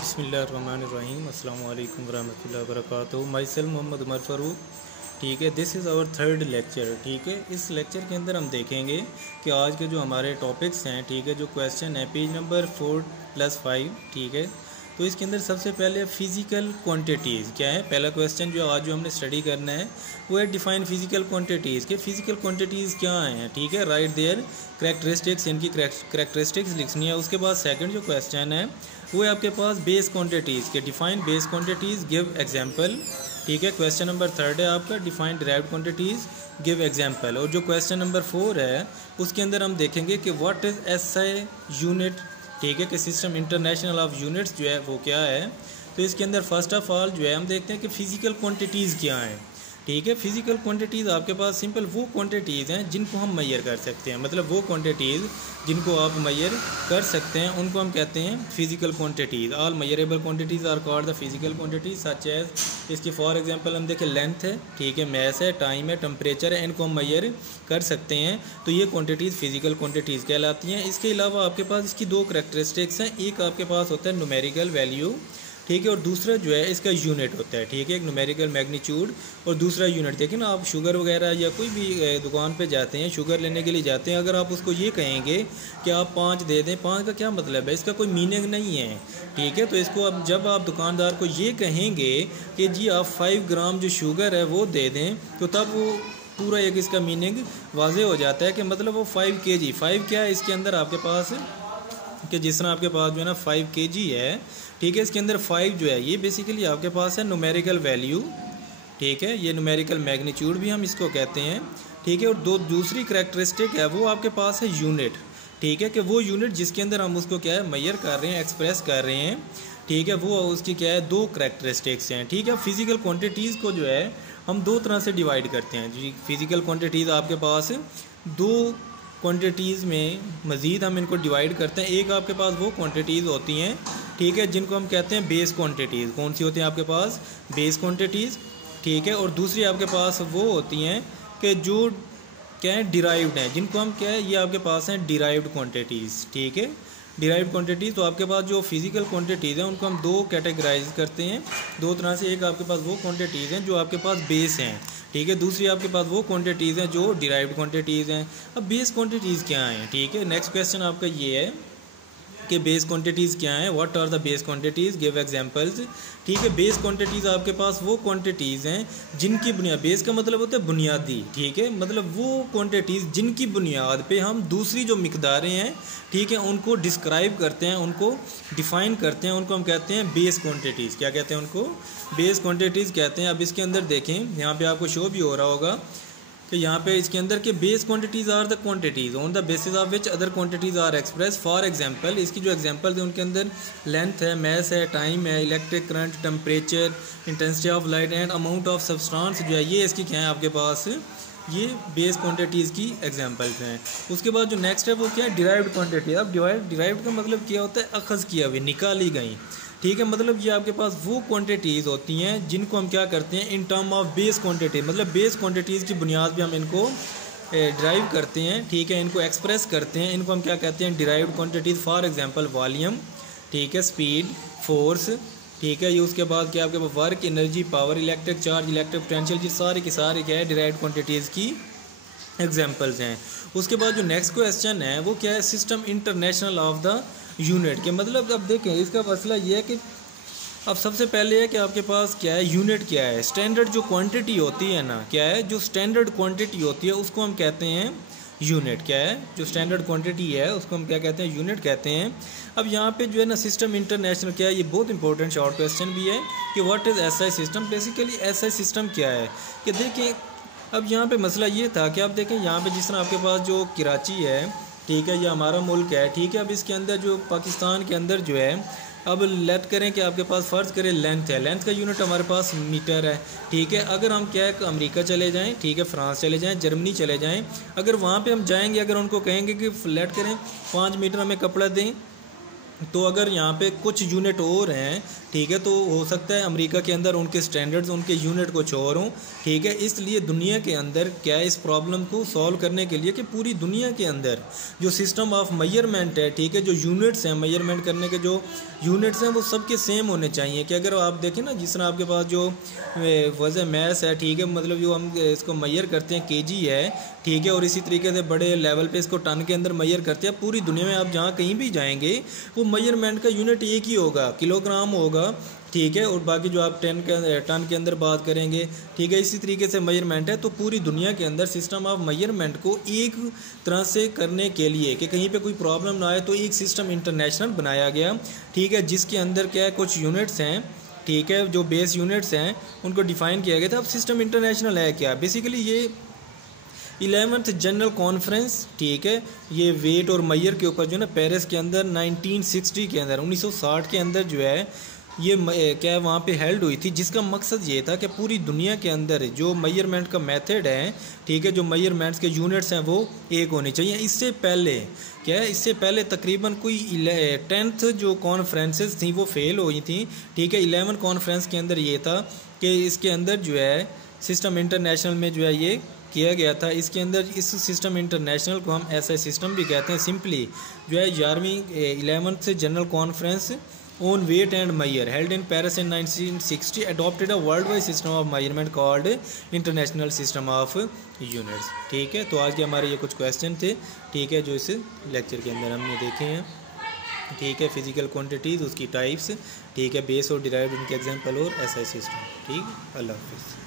बिस्मिल्लाहिर्रहमानिर्रहीम अस्सलाम वालेकुम वरहमतुल्लाहि वबरकातुहू। Myself Mohammad Umar Farooq. ठीक है, this is our third lecture. ठीक है, इस लेक्चर के अंदर हम देखेंगे कि आज के जो हमारे टॉपिक्स हैं, ठीक है, जो क्वेश्चन है पेज नंबर 4+5। ठीक है, तो इसके अंदर सबसे पहले फिज़िकल क्वांटिटीज़ क्या है। पहला क्वेश्चन जो आज जो हमने स्टडी करना है वो है डिफाइन फिज़िकल क्वांटिटीज़ के फिज़िकल क्वांटिटीज़ क्या हैं। ठीक है, राइट देयर करैक्टरिस्टिक्स, इनकी करैक्टरिस्टिक्स लिखनी है। उसके बाद सेकंड जो क्वेश्चन है वो है आपके पास बेस क्वांटिटीज़ के define base quantities give example. ठीक है, क्वेश्चन नंबर 3 है आपका define derived quantities give example. और जो क्वेश्चन नंबर 4 है उसके अंदर हम देखेंगे कि व्हाट इज़ एसआई यूनिट। ठीक है, कि सिस्टम इंटरनेशनल ऑफ यूनिट्स जो है वो क्या है। तो इसके अंदर फर्स्ट ऑफ ऑल जो है हम देखते हैं कि फ़िज़िकल क्वांटिटीज़ क्या हैं। ठीक है, फिज़िकल क्वांटिटीज़ आपके पास सिंपल वो क्वांटिटीज़ हैं जिनको हम मैयर कर सकते हैं। मतलब वो क्वांटिटीज़ जिनको आप मैयर कर सकते हैं उनको हम कहते हैं physical quantities. All measurable quantities are called the physical quantities such as. इसकी फॉर एग्जांपल हम देखें लेंथ है, ठीक है, मैस है, टाइम है, टेम्परेचर है, इनको हम मैयर कर सकते हैं। तो ये क्वांटिटीज़ फिज़िकल क्वांटिटीज़ कहलाती हैं। इसके अलावा आपके पास इसकी दो करैक्टरिस्टिक्स हैं। एक आपके पास होता है न्यूमेरिकल वैल्यू, ठीक है, और दूसरा जो है इसका यूनिट होता है। ठीक है, एक न्यूमेरिकल मैग्नीट्यूड और दूसरा यूनिट। देखिए ना, आप शुगर वगैरह या कोई भी दुकान पे जाते हैं, शुगर लेने के लिए जाते हैं, अगर आप उसको ये कहेंगे कि आप 5 दे दें, 5 का क्या मतलब है, इसका कोई मीनिंग नहीं है। ठीक है, तो इसको अब जब आप दुकानदार को ये कहेंगे कि जी आप 5 ग्राम जो शुगर है वो दे दें, तो तब वो पूरा एक इसका मीनिंग वाजे हो जाता है कि मतलब वो 5 kg। 5 क्या है इसके अंदर आपके पास कि जिस तरह आपके पास जो है ना 5 kg है। ठीक है, इसके अंदर 5 जो है ये बेसिकली आपके पास है न्यूमेरिकल वैल्यू। ठीक है, ये न्यूमेरिकल मैग्नीट्यूड भी हम इसको कहते हैं। ठीक है, और दूसरी करैक्टरिस्टिक है वो आपके पास है यूनिट। ठीक है, कि वो यूनिट जिसके अंदर हम उसको क्या है मैयर कर रहे हैं, एक्सप्रेस कर रहे हैं। ठीक है, वो उसकी क्या है दो करैक्टरिस्टिक्स हैं। ठीक है, फिज़िकल क्वांटिटीज़ को जो है हम दो तरह से डिवाइड करते हैं जी। फिज़िकल क्वांटिटीज़ आपके पास दो क्वांटिटीज़ में मज़ीद हम इनको डिवाइड करते हैं। एक आपके पास वो क्वांटिटीज़ होती हैं, ठीक है, जिनको हम कहते हैं बेस क्वांटिटीज़। कौन सी होती हैं आपके पास? Base quantities. ठीक है, और दूसरी आपके पास वो होती हैं कि जो क्या है डिराइव्ड हैं, जिनको हम क्या है ये आपके पास हैं डिराइव्ड क्वांटिटीज़। ठीक है, डिराइव्ड क्वांटिटीज़। तो आपके पास जो फिज़िकल क्वांटिटीज़ हैं उनको हम दो कैटेगराइज करते हैं, दो तरह से। एक आपके पास वो क्वांटिटीज़ हैं जो आपके पास बेस हैं, ठीक है, दूसरी आपके पास वो क्वांटिटीज़ हैं जो डिराइव्ड क्वांटिटीज़ हैं। अब बेस क्वांटिटीज़ क्या हैं? ठीक है, नेक्स्ट क्वेश्चन आपका ये है कि बेस क्वांटिटीज़ क्या हैं। What are the base quantities give examples. ठीक है, बेस क्वांटिटीज़ आपके पास वो क्वांटिटीज़ हैं जिनकी बुनियाद, बेस का मतलब होता है बुनियादी। ठीक है, मतलब वो क्वांटिटीज़ जिनकी बुनियाद पे हम दूसरी जो मिकदारें हैं, ठीक है, उनको डिस्क्राइब करते हैं, उनको डिफ़ाइन करते हैं, उनको हम कहते हैं बेस क्वांटिटीज़। क्या कहते हैं उनको? बेस क्वांटिटीज़ कहते हैं। अब इसके अंदर देखें, यहाँ पे आपको शो भी हो रहा होगा कि यहाँ पे इसके अंदर के base quantities are the quantities on the basis of which other quantities are express. For example, इसकी जो एग्जांपल है उनके अंदर लेंथ है, मैस है, टाइम है, electric current, temperature, intensity of light and amount of substance जो है ये इसकी क्या है आपके पास, ये बेस क्वांटिटीज़ की एग्जांपल्स हैं। उसके बाद जो नेक्स्ट है वो क्या है डिराइव्ड क्वांटिटी। अब डिराइव्ड का मतलब क्या होता है? अखज़ किया हुई, निकाली गई। ठीक है, मतलब ये आपके पास वो क्वांटिटीज़ होती हैं जिनको हम क्या करते हैं in term of base quantity, मतलब बेस क्वांटिटीज़ की बुनियाद पे हम इनको ड्राइव करते हैं। ठीक है, इनको एक्सप्रेस करते हैं, इनको हम क्या कहते हैं derived quantities. For example volume, ठीक है, स्पीड, फोर्स, ठीक है, ये उसके बाद क्या आपके पास work, energy, power, electric charge, electric potential, ये सारे के सारे क्या है डिराइव्ड क्वांटिटीज़ की एग्जाम्पल्स हैं। उसके बाद जो नेक्स्ट क्वेश्चन है वो क्या है system international of the unit के। मतलब अब देखें इसका मसला ये है कि अब सबसे पहले है कि आपके पास क्या है यूनिट क्या है। स्टैंडर्ड जो क्वांटिटी होती है ना, क्या है जो स्टैंडर्ड क्वांटिटी होती है उसको हम कहते हैं यूनिट। क्या है जो स्टैंडर्ड क्वांटिटी है उसको हम क्या कहते हैं यूनिट कहते हैं। अब यहाँ पे जो है ना सिस्टम इंटरनेशनल क्या है, ये बहुत इंपॉर्टेंट शॉर्ट क्वेश्चन भी है कि what is SI system. Basically SI system क्या है कि देखिए अब यहाँ पे मसला ये था कि आप देखें यहाँ पे जिस तरह आपके पास जो कराची है, ठीक है, ये हमारा मुल्क है। ठीक है, अब इसके अंदर जो पाकिस्तान के अंदर जो है, अब लेट करें कि आपके पास फ़र्ज़ करें लेंथ है, लेंथ का यूनिट हमारे पास मीटर है। ठीक है, अगर हम क्या है अमेरिका चले जाएं, ठीक है, फ्रांस चले जाएं, जर्मनी चले जाएं, अगर वहाँ पे हम जाएंगे, अगर उनको कहेंगे कि लेट करें 5 मीटर हमें कपड़ा दें, तो अगर यहाँ पे कुछ यूनिट और हैं, ठीक है, तो हो सकता है अमेरिका के अंदर उनके स्टैंडर्ड्स, उनके यूनिट कुछ और हों, ठीक है। इसलिए दुनिया के अंदर क्या है, इस प्रॉब्लम को सॉल्व करने के लिए कि पूरी दुनिया के अंदर जो सिस्टम ऑफ मेजरमेंट है, ठीक है, जो यूनिट्स हैं, मेजरमेंट करने के जो यूनिट्स हैं वो सबके सेम होने चाहिए। कि अगर आप देखें ना, जिस तरह आपके पास जो वज़न मैस है, ठीक है, मतलब जो हम इसको मेजर करते हैं केजी है, ठीक है, और इसी तरीके से बड़े लेवल पे इसको टन के अंदर मेजर करते हैं। पूरी दुनिया में आप जहाँ कहीं भी जाएंगे वो मेजरमेंट का यूनिट एक ही होगा, किलोग्राम होगा, ठीक है। और बाकी जो आप टन के अंदर बात करेंगे, ठीक है, इसी तरीके से मेजरमेंट है। तो पूरी दुनिया के अंदर सिस्टम ऑफ मेजरमेंट को एक तरह से करने के लिए कि कहीं पे कोई प्रॉब्लम ना आए, तो एक सिस्टम इंटरनेशनल बनाया गया, ठीक है, जिसके अंदर क्या है, कुछ यूनिट्स हैं, ठीक है, जो बेस यूनिट्स हैं उनको डिफाइन किया गया था। अब सिस्टम इंटरनेशनल है क्या, बेसिकली ये 11th जनरल कॉन्फ्रेंस, ठीक है, ये वेट और मेजर के ऊपर जो है ना पेरिस के अंदर 1960 के अंदर 1960 के अंदर जो है ये क्या वहाँ पे हेल्ड हुई थी, जिसका मकसद ये था कि पूरी दुनिया के अंदर जो मेजरमेंट का मेथड है, ठीक है, जो मेजरमेंट्स के यूनिट्स हैं वो एक होने चाहिए। इससे पहले क्या है, इससे पहले तकरीबन कोई 10th जो कॉन्फ्रेंसेस थी वो फेल हुई थी, ठीक है। 11 कॉन्फ्रेंस के अंदर ये था कि इसके अंदर जो है सिस्टम इंटरनेशनल में जो है ये किया गया था। इसके अंदर इस सिस्टम इंटरनेशनल को हम ऐसा सिस्टम भी कहते हैं। सिंपली जो है 11th general conference on weight and measure held in Paris in 1960 adopted a worldwide system of measurement called international system of units, ठीक है। तो आज के हमारे ये कुछ क्वेश्चन थे, ठीक है, जो इस लेक्चर के अंदर हमने देखे हैं, ठीक है। फिजिकल क्वांटिटीज़, उसकी टाइप्स, ठीक है, बेस और डिराइव्ड उनके एग्जाम्पल और ऐसा सिस्टम, ठीक। अल्लाह हाफिज़।